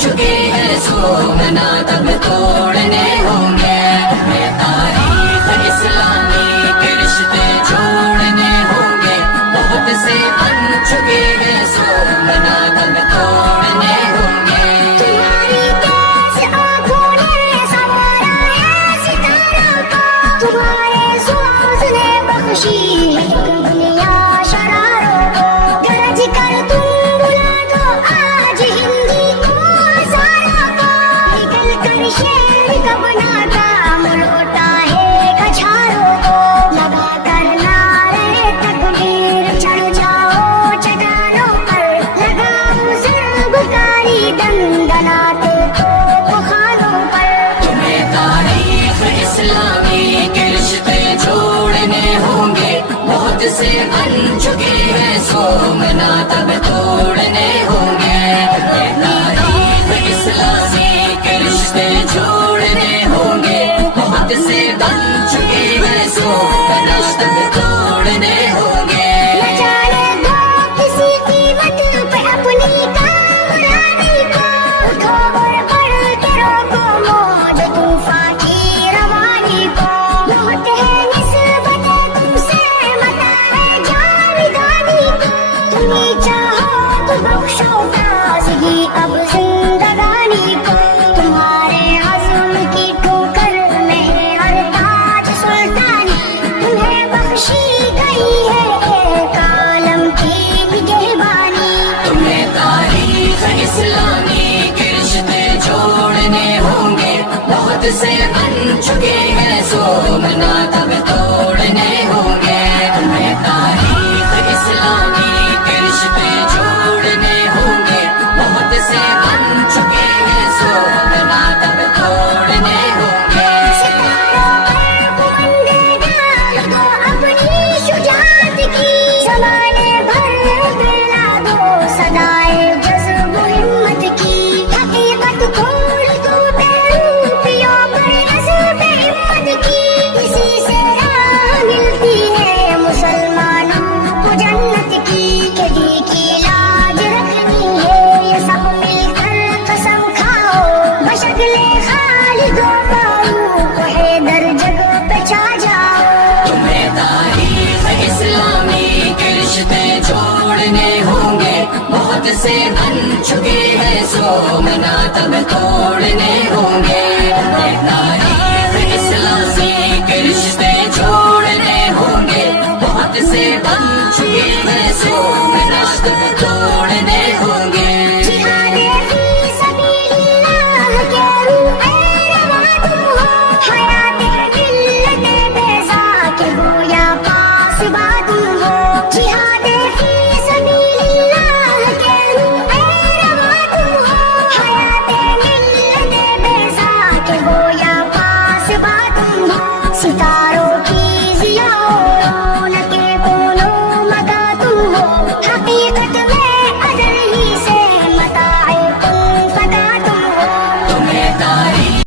چکے ہیں سومنا تب توڑنے ہوں گے ہمیں تاریخ اسلامی کے رشتے جوڑنے ہوں گے بہت سے بن چکے ہیں سومنا تب توڑنے ہوں گے تمہاری تیز آنکھوں نے سنوارا ہے ستاروں کو تمہارے سوز نے بخشی دنیا شراروں کو گرج کر تم بلا دو آج ہندی کو ہزاروں کو نکل کر شیر کا بناتا ملوٹا ہے کچھاروں کو لگا کر نعرے تکبیر چڑھ جاؤ چٹانوں پر لگاؤ ضربکاری دندناتے تو خانوں پر تمہیں تاریخ اسلامی کے رشتے جوڑنے ہوں گے بہت سے بن چکے ہیں سومنا تب توڑنے ہوں گے ہمیں تاریخ اسلامی کے رشتے جوڑنے ہوں گے بہت سے بن چکے ہیں سومنا تب توڑنے ہوں گے نہ جانے دو کسی قیمت پہ اپنی کامرانی کو اٹھو اور بڑھ کے روکو موج طوفان کی روانی کو بہت ہے نسبت تم سے متا ہے جاویدانی کو تم ہی چاہو تو بخشو تازگی اب زندگانی کو تمہارے عزم کی ٹھوکر میں ہے ہر تاج سلطانی تمہیں بخشی گئی ہے ایک عالم کی نگہبانی تمہیں تاریخ اسلامی کے رشتے جوڑنے ہوں گے بہت سے بن چکے ہیں سومنا تب توڑنے ہوں گے تمہیں تاریخ اسلامی کے رشتے جوڑنے ہوں گے بہت سے بن چکے ہیں سومنا تب توڑنے ہوں گے ستاروں پر کمندے ڈال دو اپنی شجاعت کی زمانے بھر پھیلا دو صدائے جذب و ہمت کی حقیقت کھول دو بیروپیوں پر نصب ہمت کی اسی سے راہ ملتی ہے مسلمانوں کو جنت کی کدی کی لاج رکھنی ہے یہ سب مل کر قسم کھاؤ بشکل خالد و فاروق حیدر جگ پہ چھا جاؤ تمہیں تاریخ اسلامی کے رشتے جوڑنے ہوں گے بہت سے بن چکے ہیں سومنا تب توڑنے ہوں گے